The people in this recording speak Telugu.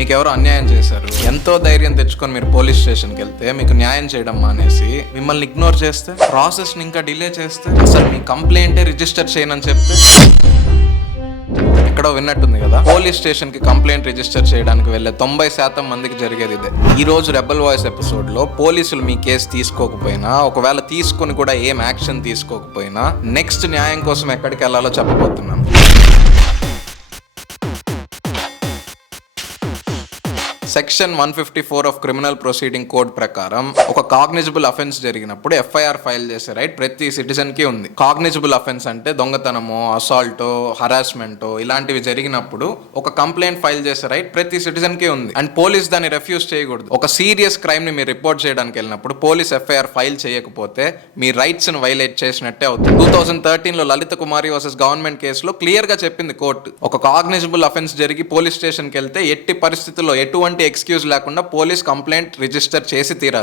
మీకు ఎవరు అన్యాయం చేశారు, ఎంతో ధైర్యం తెచ్చుకొని మీరు పోలీస్ స్టేషన్కి వెళ్తే మీకు న్యాయం చేయడం మానేసి మిమ్మల్ని ఇగ్నోర్ చేస్తే, ప్రాసెస్ ని ఇంకా డిలే చేస్తే, అసలు మీ కంప్లైంటే రిజిస్టర్ చేయనని చెప్తే, ఎక్కడో విన్నట్టుంది కదా. పోలీస్ స్టేషన్ కి కంప్లైంట్ రిజిస్టర్ చేయడానికి వెళ్ళే 90% మందికి జరిగేది ఇదే. ఈ రోజు రెబల్ వాయిస్ ఎపిసోడ్ లో పోలీసులు మీ కేసు తీసుకోకపోయినా, ఒకవేళ తీసుకుని కూడా ఏం యాక్షన్ తీసుకోకపోయినా, నెక్స్ట్ న్యాయం కోసం ఎక్కడికి వెళ్ళాలో చెప్పబోతున్నాను. Section 154 of criminal proceeding code ప్రకారం ఒక కాగ్నిజబుల్ అఫెన్స్ జరిగినప్పుడు ఎఫ్ఐఆర్ ఫైల్ చేసే రైట్ ప్రతి సిటిజన్ కి ఉంది. కాగ్నిజబుల్ అఫెన్స్ అంటే దొంగతనమో, అసాల్టో, హరాస్మెంటో ఇలాంటివి జరిగినప్పుడు ఒక కంప్లైంట్ ఫైల్ చేసే రైట్ ప్రతి సిటిజన్ కి ఉంది. అండ్ పోలీస్ దాన్ని రెఫ్యూజ్ చేయకూడదు. ఒక సీరియస్ క్రైమ్ ని మీరు రిపోర్ట్ చేయడానికి వెళ్ళినప్పుడు పోలీస్ ఎఫ్ఐఆర్ ఫైల్ చేయకపోతే మీ రైట్స్ ని వైలేట్ చేసినట్టే అవుతుంది. 2013 లో లలిత కుమారి వర్సెస్ గవర్నమెంట్ కేసులో క్లియర్ గా చెప్పింది కోర్టు, ఒక కాగ్నిజబుల్ అఫెన్స్ జరిగి పోలీస్ స్టేషన్ కి వెళ్తే ఎట్టి పరిస్థితుల్లో ఎటువంటి ఎక్స్క్యూజ్ లేకుండా పోలీస్ కంప్లైంట్ రిజిస్టర్ చేసి తీరాలి.